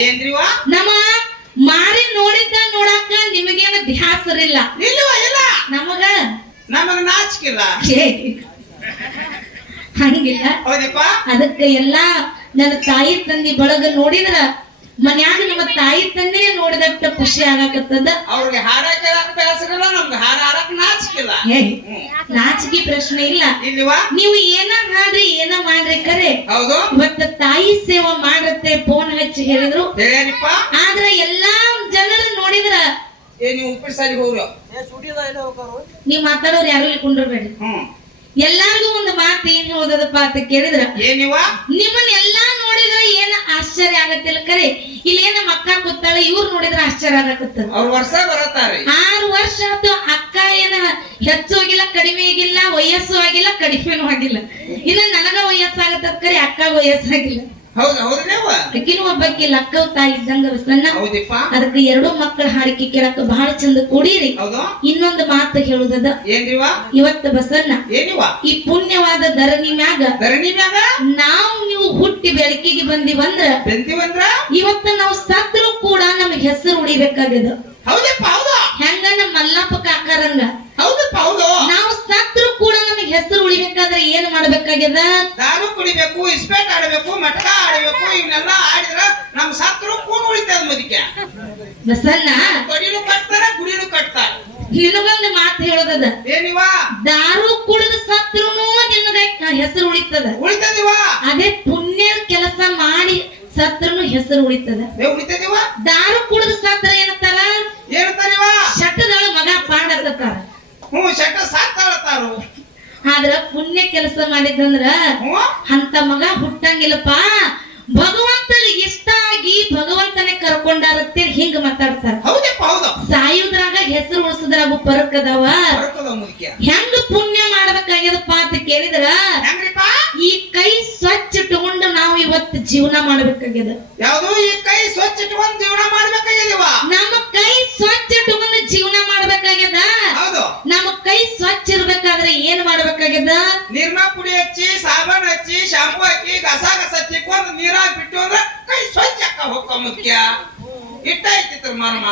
ಏನ್ರಿವಾ ನಮ್ಮ ಮಾರಿ ನೋಡಿದ್ದ ನೋಡಾಕ ನಿಮಗೇನು ಧ್ಯಾಸರಿಲ್ಲ ಇಲ್ವಾ ಇಲ್ಲ. ನಮಗ? ನಮಗ ನಾಚಿಕಿಲ್ಲ ಹಂಗಿಲ್ಲ. ಹೌದಪ್ಪ? ಅದಕ್ಕೆ ಎಲ್ಲಾ ನನ್ನ ತಾಯಿ ತಂದಿ ಬಳಗ ನೋಡಿದ್ರ ಮನ್ಯಾಗ ನಮ್ಮ ತಾಯಿ ತಂದೆ ನೋಡಿದಷ್ಟ ಖುಷಿ ಆಗಾಕತ್ತದ? ಅವ್ರಿಗೆ ಹಾರ ಕೇಳಕ್ ಬೇಸರಿಲ್ಲ ನಮ್ಗೆ ಹಾರ ಹಾಡಕ್ ನಾಚಿಕಿಲ್ಲ. ನಾಚಿಕೆ ಪ್ರಶ್ನೆ ಇಲ್ಲ. ನೀವು ಏನ ಮಾಡ್ರಿ ಏನ ಮಾಡ್ರಿ ಕರೆ? ಹೌದು. ಇವತ್ತ ತಾಯಿ ಸೇವಾ ಮಾಡತ್ತೆ ಫೋನ್ ಹಚ್ಚಿ ಹೇಳಿದ್ರು. ಆದ್ರೆ ಆದ್ರ ಎಲ್ಲಾ ಜನರ ನೋಡಿದ್ರ? ಏ ನೀವು ಮಾತಾಡೋರು ಯಾರು ಇಲ್ಲಿ ಕುಂಡ್ರಬೇಡಿ ಹ್ಮ್. ಎಲ್ಲಾರ್ಗು ಒಂದು ಮಾತು ಏನ್ ಹೋದಪ್ಪ ಅಂತ ಕೇಳಿದ್ರ? ಏನಿವ? ನಿಮ್ಮನ್ನ ಎಲ್ಲಾ ನೋಡಿದ್ರ ಏನ ಆಶ್ಚರ್ಯ ಆಗತ್ತಿಲ್ಲ ಕರೆ. ಇಲ್ಲಿ ಏನ ಅಕ್ಕ ಕೂತಾಳ ಇವ್ರು ನೋಡಿದ್ರೆ ಆಶ್ಚರ್ಯ ಆಗತ್ತೆ ಅವ್ರ ವರ್ಷ ಆರು ವರ್ಷ ಆತು ಅಕ್ಕ ಏನ ಹೆಚ್ಚು ಆಗಿಲ್ಲ ಕಡಿಮೆ ಆಗಿಲ್ಲ ವಯಸ್ಸು ಆಗಿಲ್ಲ ಕಡಿಮೆನೂ ಆಗಿಲ್ಲ. ಇನ್ನ ನನಗ ವಯಸ್ಸಾಗತ್ತ ಕರೆ ಅಕ್ಕ ವಯಸ್ಸಾಗಿಲ್ಲ. ಹೌದು ಹೌದ್ರಿ ಅವ್ವ. ಅಕ್ಕಿನೂ ಅಕ್ಕ ತಾಯಿ ಇದ್ದಂಗ ಸಣ್ಣ. ಹೌದಿಪ್ಪ. ಅದಕ್ಕೆ ಎರಡು ಮಕ್ಕಳ ಹಾಡಿಕೆ ಕೇಳಕ್ಕ ಬಹಳ ಚಂದ ಕೂಡಿರಿ. ಇನ್ನೊಂದು ಮಾತು ಹೇಳುದದ. ಏನ್ರಿವ ಇವತ್ತ ಏನಿವ ಈ ಪುಣ್ಯವಾದ ಧರಣಿ ಮ್ಯಾಗ ಧರಣಿ ಮ್ಯಾಗ? ನಾವು ನೀವು ಹುಟ್ಟಿ ಬೆಳಕಿಗೆ ಬಂದಿವಂದ್ರ ಬೆಂತಿವಂದ್ರ ಇವತ್ತ ನಾವು ಸತ್ರು ಕೂಡ ನಮಗ್ ಹೆಸರು ಉಳಿಬೇಕಾಗ್ಯದ ಹೌದಪ್ಪ ಹೌದು. ಹೆಂಗ ನಮ್ಮ ಮಲ್ಲಪ್ಪ ಕಾಕಾರಂಗ ಹೌದಪ್ಪ ಹೌದು ನಾವು ಸತ್ರು ಕೂಡ ನಮಗ್ ಹೆಸರು ಉಳಿಬೇಕಾದ್ರೆ ಏನ್ ಮಾಡ್ಬೇಕಾಗ್ಯದ ದಾರು ಕುಡಿಬೇಕು ಇಸ್ಪೇಟ್ ಆಡಬೇಕು ಮಠ ಆಡಬೇಕು ಇವನ್ನೆಲ್ಲ ಆಡಿದ್ರ ನಮ್ ಸತ್ರು ಕೂನ್ ಉಳಿತದ ಮುದಿಕೆ ಬಸನ್ನ ಕೊಡಿನು ಕಟ್ತಾರ ಗುಡಿನು ಕಟ್ತಾರ. ನಿನಗೊಂದು ಮಾತು ಹೇಳೋದದ? ಏನಿವಾ ದಾರು ಕುಡಿದ ಸತ್ರುನು ನಿನಗ ಹೆಸರು ಉಳಿತದ? ಉಳಿತದಿವ ಅದೇ ಪುಣ್ಯ ಕೆಲಸ ಮಾಡಿ ಸತ್ರನು ಹೆಸರು ಉಳಿತದ? ಉಳಿತದಿವ ದಾರು ಕುಡಿದ ಸತ್ರ ಏನಂತಾರ? ಏನಂತಾರಿವ ಶಟದಳ ಮಗ ಪಾಂಡ ಹ್ಮ್ ಶಟ್ಟ ಸಾಕಾಳತಾರು ಆದ್ರ ಪುಣ್ಯ ಕೆಲಸ ಮಾಡಿದಂದ್ರ ಹ್ಞೂ ಅಂತ ಮಗ ಹುಟ್ಟಂಗಿಲ್ಲಪ್ಪ. ಭಗವಂತನಿಗೆ ಇಷ್ಟ ಆಗಿ ಭಗವಂತನೇ ಕರ್ಕೊಂಡಾರತ್ತೆ ಹಿಂಗ ಮಾತಾಡ್ತಾರ. ಸಾಯುದ್ರಾಗ ಹೆಸರು ಉಳಿಸದ್ರಾಗ ಪರಕದವ. ಹೆಂಗ ಪುಣ್ಯ ಮಾಡ್ಬೇಕಾಗ್ಯದಪ್ಪ ಅಂತ ಕೇಳಿದ್ರ ಈ ಕೈ ಸ್ವಚ್ಛ ಇಟ್ಟುಕೊಂಡು ನಾವು ಇವತ್ತು ಜೀವನ ಮಾಡ್ಬೇಕಾಗ್ಯದ. ಯಾವ್ದು ಈ ಕೈ ಸ್ವಚ್ಛ ಇಟ್ಕೊಂಡ್ ಜೀವನ ಮಾಡ್ಬೇಕಾಗಿದೀವ ನಮ್ಮ ಕೈ ಸ್ವಚ್ಛ ಇಟ್ಟುಕೊಂಡು ಜೀವನ ಮಾಡ್ಬೇಕಾಗ್ಯದ ಹೌದು ನಮ್ಮ ಕೈ ಸ್ವಚ್ಛ ಇರ್ಬೇಕಾದ್ರೆ ಏನ್ ಮಾಡ್ಬೇಕಾಗ್ಯದ ನಿರ್ಮಾ ಪುಡಿ ಹಚ್ಚಿ ಸಾಬಾನ್ ಹಚ್ಚಿ ಶಾಂಪೂ ಹಾಕಿ ಗಸ ಗಸ ತಿಕ್ಕೊಂಡ್ ನೀರಾಗ್ ಬಿಟ್ಟು ಅಂದ್ರೆ ಕೈ ಸ್ವಚ್ಛ ಅಕ್ಕ ಹೋಗ್ಕೊ ಮುಖ್ಯ. ಇಟ್ಟ ಐತಿತ್ರ ಮರ್ಮ.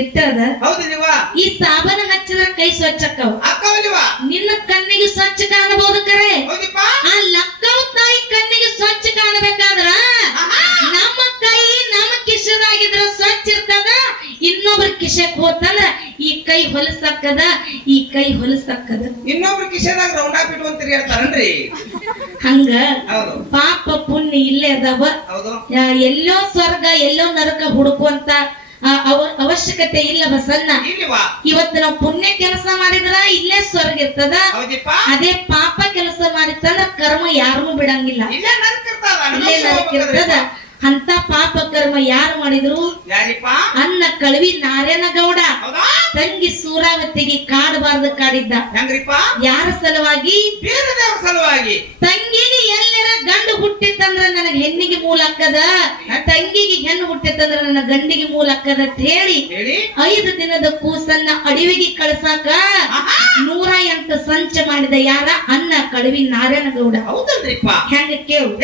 ಇಟ್ಟದ ನೀವ. ಈ ಸಾಬನ ಹಚ್ಚಿದ್ರ ಕೈ ಸ್ವಚ್ಛ ಅಕ್ಕವ ಅಕ್ಕವಲ್ವ ನಿನ್ನ ಕಣ್ಣಿಗೆ ಸ್ವಚ್ಛ ಕಾಣಬಹುದು ಕರೆ. ಹೌದಿಪ್ಪ. ಆ ಲಕ್ಕವ ತಾಯಿ ಕಣ್ಣಿಗೆ ಸ್ವಚ್ಛ ಕಾಣಬೇಕಾದ್ರ ಕಿಶಕ್ ಹೋತಾನ ಈ ಕೈ ಹೊಲಸಕ್ಕದ ಈ ಕೈ ಹೊಲಸಕ್ಕದ. ಇನ್ನೊಬ್ರು ಕಿಶೆದಾಗ ರೌಂಡ್ ಆಫ್ ಇಟ್ಟು ಅಂತೀರಿ ಹೇಳ್ತಾರನ್ರಿ ಹಂಗ ಪಾಪ ಪುಣ್ಯ ಇಲ್ಲೇ ಅದಾವ. ಎಲ್ಲೋ ಸ್ವರ್ಗ ಎಲ್ಲೋ ನರಕ ಹುಡುಕುವಂತ ಅವಶ್ಯಕತೆ ಇಲ್ಲ ಬಸನ್ನ ಇವತ್ತು ನಾವು ಪುಣ್ಯ ಕೆಲಸ ಮಾಡಿದ್ರ ಇಲ್ಲೇ ಸ್ವರ್ಗ ಇರ್ತದ. ಅದೇ ಪಾಪ ಕೆಲಸ ಮಾಡಿತ್ತಂದ್ರ ಕರ್ಮ ಯಾರನ್ನೂ ಬಿಡಂಗಿಲ್ಲ. ಇಲ್ಲೇ ನರಕ ಇರ್ತದ ಅಂತ ಪಾಪ ಕರ್ಮ ಯಾರು ಮಾಡಿದ್ರು? ಅನ್ನ ಕಳವಿ ನಾರಾಯಣ ಗೌಡ. ತಂಗಿ ಸೂರಾವತಿಗೆ ಕಾಡಬಾರ್ದು ಕಾಡಿದ್ದ. ಯಾರ ಸಲುವಾಗಿ? ಸಲುವಾಗಿ. ತಂಗಿಗೆ ಎಲ್ಲರ ಗಂಡು ಹುಟ್ಟಿತ್ತಂದ್ರ ನನಗೆ ಹೆಣ್ಣಿಗೆ ಮೂಲ ಅಕ್ಕದ? ತಂಗಿಗೆ ಹೆಣ್ಣು ಹುಟ್ಟಿತ್ತಂದ್ರ ನನ್ನ ಗಂಡಿಗೆ ಮೂಲ ಅಕ್ಕದ ಅಂತ ಹೇಳಿ ಐದು ದಿನದ ಕೂಸನ್ನ ಅಡಿವಿಗೆ ಕಳಸಾಕ ನೂರ ಎಂಟು ಸಂಚ ಮಾಡಿದ ಯಾರ? ಅನ್ನ ಕಳವಿ ನಾರಾಯಣಗೌಡ ಹೌದಲ್ರಿಪ್ಪ. ಹೆಂಗ ಕೇಳು.